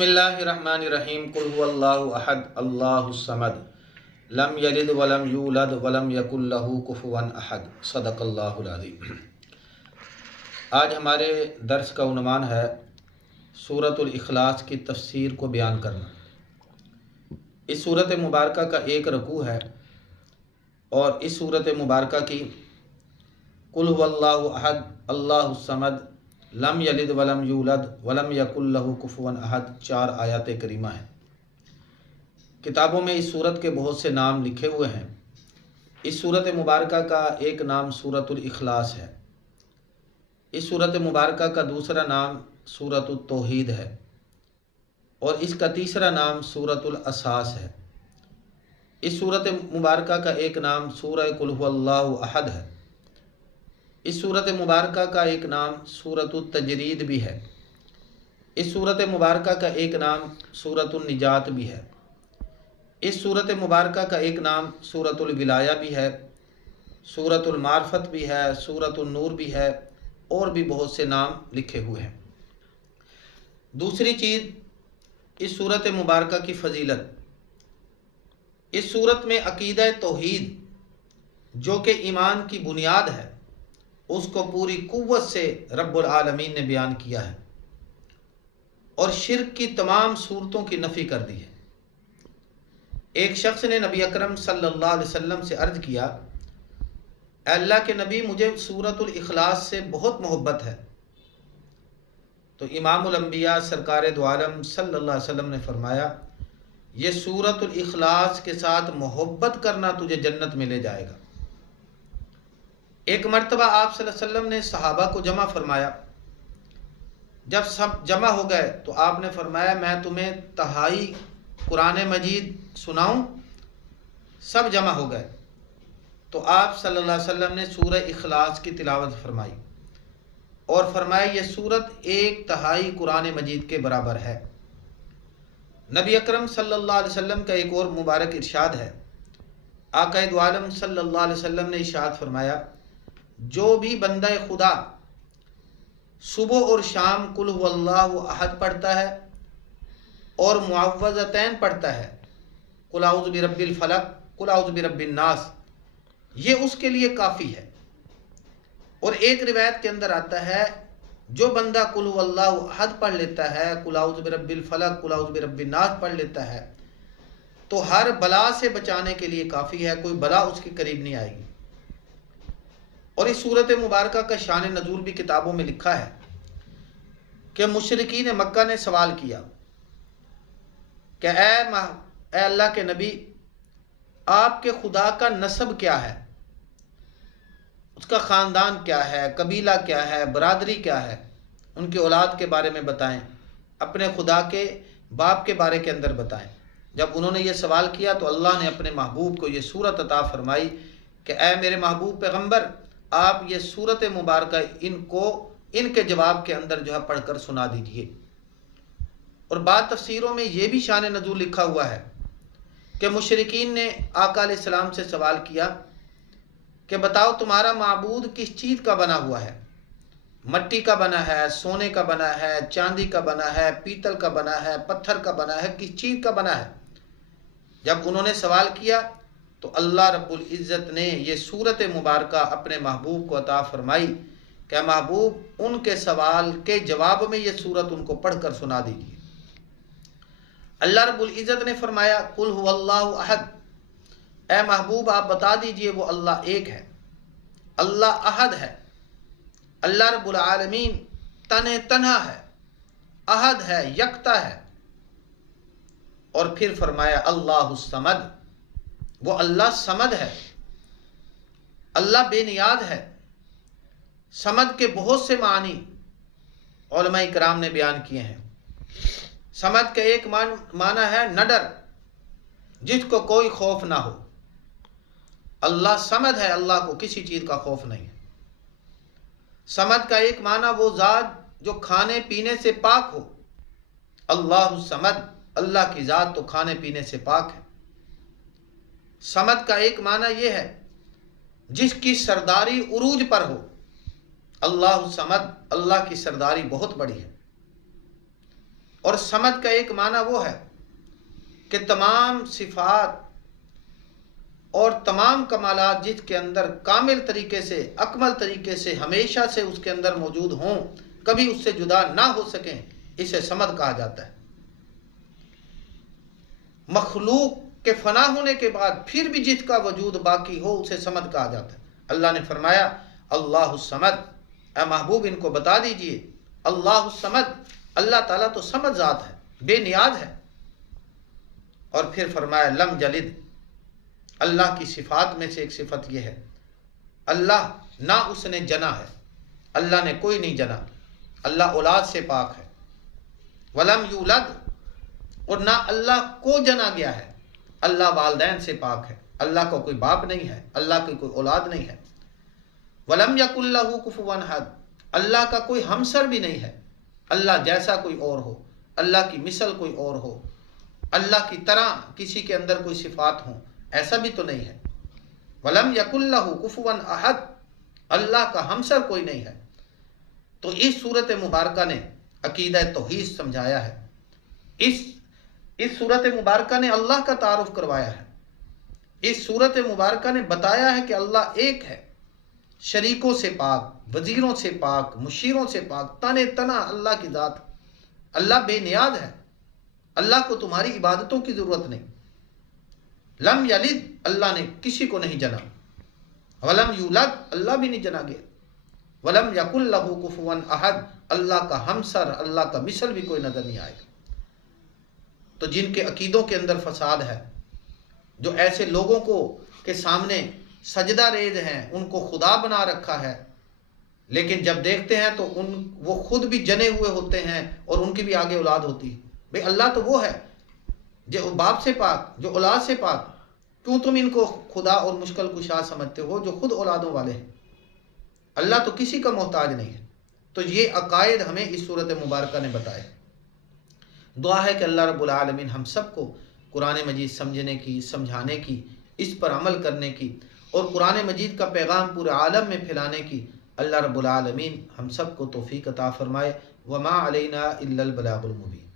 بسم اللہ الرحمن الرحیم قل هو اللہ احد اللہ الصمد لم یلد ولم یولد ولم یکن لہ کفوا احد صدق اللہ العظیم۔ آج ہمارے درس کا عنوان ہے سورۃ الاخلاص کی تفسیر کو بیان کرنا۔ اس سورۃ مبارکہ کا ایک رکوع ہے اور اس سورۃ مبارکہ کی قل هو اللہ احد اللہ الصمد لم یلد ولم یولد ولم یکن لہ کفوا احد 4 آیات کریمہ ہیں۔ کتابوں میں اس سورت کے بہت سے نام لکھے ہوئے ہیں۔ اس سورت مبارکہ کا ایک نام سورۃ الاخلاص ہے۔ اس سورت مبارکہ کا دوسرا نام سورۃ التوحید ہے اور اس کا تیسرا نام سورۃ الاساس ہے۔ اس سورت مبارکہ کا ایک نام سورہ قل هو اللہ احد ہے۔ اس سورت مبارکہ کا ایک نام سورۃ التجرید بھی ہے۔ اس سورت مبارکہ کا ایک نام سورۃ النجات بھی ہے۔ اس سورت مبارکہ کا ایک نام سورۃ الولایہ بھی ہے، سورۃ المعرفت بھی ہے، سورۃ النور بھی ہے اور بھی بہت سے نام لکھے ہوئے ہیں۔ دوسری چیز، اس سورت مبارکہ کی فضیلت۔ اس سورت میں عقیدہ توحید جو کہ ایمان کی بنیاد ہے اس کو پوری قوت سے رب العالمین نے بیان کیا ہے اور شرک کی تمام صورتوں کی نفی کر دی ہے۔ ایک شخص نے نبی اکرم صلی اللہ علیہ وسلم سے عرض کیا، اے اللہ کے نبی، مجھے سورۃ الاخلاص سے بہت محبت ہے۔ تو امام الانبیاء سرکار دو عالم صلی اللہ علیہ وسلم نے فرمایا، یہ سورۃ الاخلاص کے ساتھ محبت کرنا تجھے جنت میں لے جائے گا۔ ایک مرتبہ آپ صلی اللہ علیہ وسلم نے صحابہ کو جمع فرمایا۔ جب سب جمع ہو گئے تو آپ نے فرمایا، میں تمہیں تہائی قرآن مجید سناؤں؟ سب جمع ہو گئے تو آپ صلی اللہ علیہ وسلم نے سورہ اخلاص کی تلاوت فرمائی اور فرمایا، یہ سورت 1/3 قرآن مجید کے برابر ہے۔ نبی اکرم صلی اللہ علیہ وسلم کا ایک اور مبارک ارشاد ہے۔ آقا دو عالم صلی اللہ علیہ وسلم نے ارشاد فرمایا، جو بھی بندہ خدا صبح اور شام قل هو اللہ احد پڑھتا ہے اور معوذتین پڑھتا ہے، قل اعوذ برب الفلق، قل اعوذ برب الناس، یہ اس کے لیے کافی ہے۔ اور ایک روایت کے اندر آتا ہے، جو بندہ قل هو اللہ احد پڑھ لیتا ہے، قل اعوذ برب الفلق، قل اعوذ برب الناس پڑھ لیتا ہے تو ہر بلا سے بچانے کے لیے کافی ہے، کوئی بلا اس کے قریب نہیں آئے گی۔ اور اس صورت مبارکہ کا شان نزول بھی کتابوں میں لکھا ہے کہ مشرکین مکہ نے سوال کیا کہ اے اللہ کے نبی، آپ کے خدا کا نسب کیا ہے، اس کا خاندان کیا ہے، قبیلہ کیا ہے، برادری کیا ہے، ان کی اولاد کے بارے میں بتائیں، اپنے خدا کے باپ کے بارے کے اندر بتائیں۔ جب انہوں نے یہ سوال کیا تو اللہ نے اپنے محبوب کو یہ صورت عطا فرمائی کہ اے میرے محبوب پیغمبر، آپ یہ صورت مبارکہ ان کے جواب کے اندر پڑھ کر سنا دیجئے۔ اور بعض تفسیروں میں یہ بھی شان نزول لکھا ہوا ہے کہ مشرکین نے آقا علیہ السلام سے سوال کیا کہ بتاؤ تمہارا معبود کس چیز کا بنا ہوا ہے، مٹی کا بنا ہے، سونے کا بنا ہے، چاندی کا بنا ہے، پیتل کا بنا ہے، پتھر کا بنا ہے، کس چیز کا بنا ہے؟ جب انہوں نے سوال کیا تو اللہ رب العزت نے یہ سورت مبارکہ اپنے محبوب کو عطا فرمائی کہ محبوب ان کے سوال کے جواب میں یہ سورت ان کو پڑھ کر سنا دیجیے۔ اللہ رب العزت نے فرمایا، قل هو اللہ احد، اے محبوب آپ بتا دیجئے وہ اللہ ایک ہے، اللہ احد ہے، اللہ رب العالمین تنہا ہے، احد ہے، یکتا ہے۔ اور پھر فرمایا اللہ الصمد، وہ اللہ صمد ہے، اللہ بے نیاز ہے۔ صمد کے بہت سے معنی علماء کرام نے بیان کیے ہیں۔ صمد کا ایک معنی ہے نڈر، جس کو کوئی خوف نہ ہو۔ اللہ صمد ہے، اللہ کو کسی چیز کا خوف نہیں ہے۔ صمد کا ایک معنی وہ ذات جو کھانے پینے سے پاک ہو۔ اللہ صمد، اللہ کی ذات تو کھانے پینے سے پاک ہے۔ صمد کا ایک معنی یہ ہے جس کی سرداری عروج پر ہو۔ اللہ صمد، اللہ کی سرداری بہت بڑی ہے۔ اور سمد کا ایک معنی وہ ہے کہ تمام صفات اور تمام کمالات جس کے اندر کامل طریقے سے، اکمل طریقے سے ہمیشہ سے اس کے اندر موجود ہوں، کبھی اس سے جدا نہ ہو سکیں، اسے سمد کہا جاتا ہے۔ مخلوق کے فنا ہونے کے بعد پھر بھی جس کا وجود باقی ہو اسے سمد کہا جاتا ہے۔ اللہ نے فرمایا اللہ الصمد، اے محبوب ان کو بتا دیجئے اللہ الصمد، اللہ تعالیٰ تو صمد ذات ہے، بے نیاز ہے۔ اور پھر فرمایا لم یلد، اللہ کی صفات میں سے ایک صفت یہ ہے اللہ نہ اس نے جنا ہے، اللہ نے کوئی نہیں جنا، اللہ اولاد سے پاک ہے۔ ولم یولد، اور نہ اللہ کو جنا گیا ہے، اللہ والدین سے پاک ہے، اللہ کو کوئی باپ نہیں ہے، اللہ کی کوئی اولاد نہیں ہے۔ ولم یکن لہ کفوا احد، اللہ کا کوئی ہمسر بھی نہیں ہے، اللہ جیسا کوئی اور ہو، اللہ کی مثل کوئی اور ہو، اللہ کی طرح کسی کے اندر کوئی صفات ہوں، ایسا بھی تو نہیں ہے۔ ولم یکن لہ کفوا احد، اللہ کا ہمسر کوئی نہیں ہے۔ تو اس صورت مبارکہ نے عقیدہ توحید سمجھایا ہے، اس صورت مبارکہ نے اللہ کا تعارف کروایا ہے، اس صورت مبارکہ نے بتایا ہے کہ اللہ ایک ہے، شریکوں سے پاک، وزیروں سے پاک، مشیروں سے پاک، تن تنہ اللہ کی ذات، اللہ بے نیاز ہے، اللہ کو تمہاری عبادتوں کی ضرورت نہیں۔ لم یلد، اللہ نے کسی کو نہیں جنا، ولم یولد، اللہ بھی نہیں جنا گیا، ولم یکن لہ کفوا احد، اللہ کا ہمسر، اللہ کا مثل بھی کوئی نظر نہیں آئے گا۔ تو جن کے عقیدوں کے اندر فساد ہے، جو ایسے لوگوں کو کے سامنے سجدہ ریز ہیں، ان کو خدا بنا رکھا ہے، لیکن جب دیکھتے ہیں تو وہ خود بھی جنے ہوئے ہوتے ہیں اور ان کی بھی آگے اولاد ہوتی ہے۔ بھئی اللہ تو وہ ہے جو باپ سے پاک، جو اولاد سے پاک، کیوں تم ان کو خدا اور مشکل کشا سمجھتے ہو جو خود اولادوں والے ہیں؟ اللہ تو کسی کا محتاج نہیں ہے۔ تو یہ عقائد ہمیں اس صورت مبارکہ نے بتائے۔ دعا ہے کہ اللہ رب العالمین ہم سب کو قرآن مجید سمجھنے کی، سمجھانے کی، اس پر عمل کرنے کی اور قرآن مجید کا پیغام پورے عالم میں پھیلانے کی اللہ رب العالمین ہم سب کو توفیق عطا فرمائے۔ وما علینا الا البلاغ المبین۔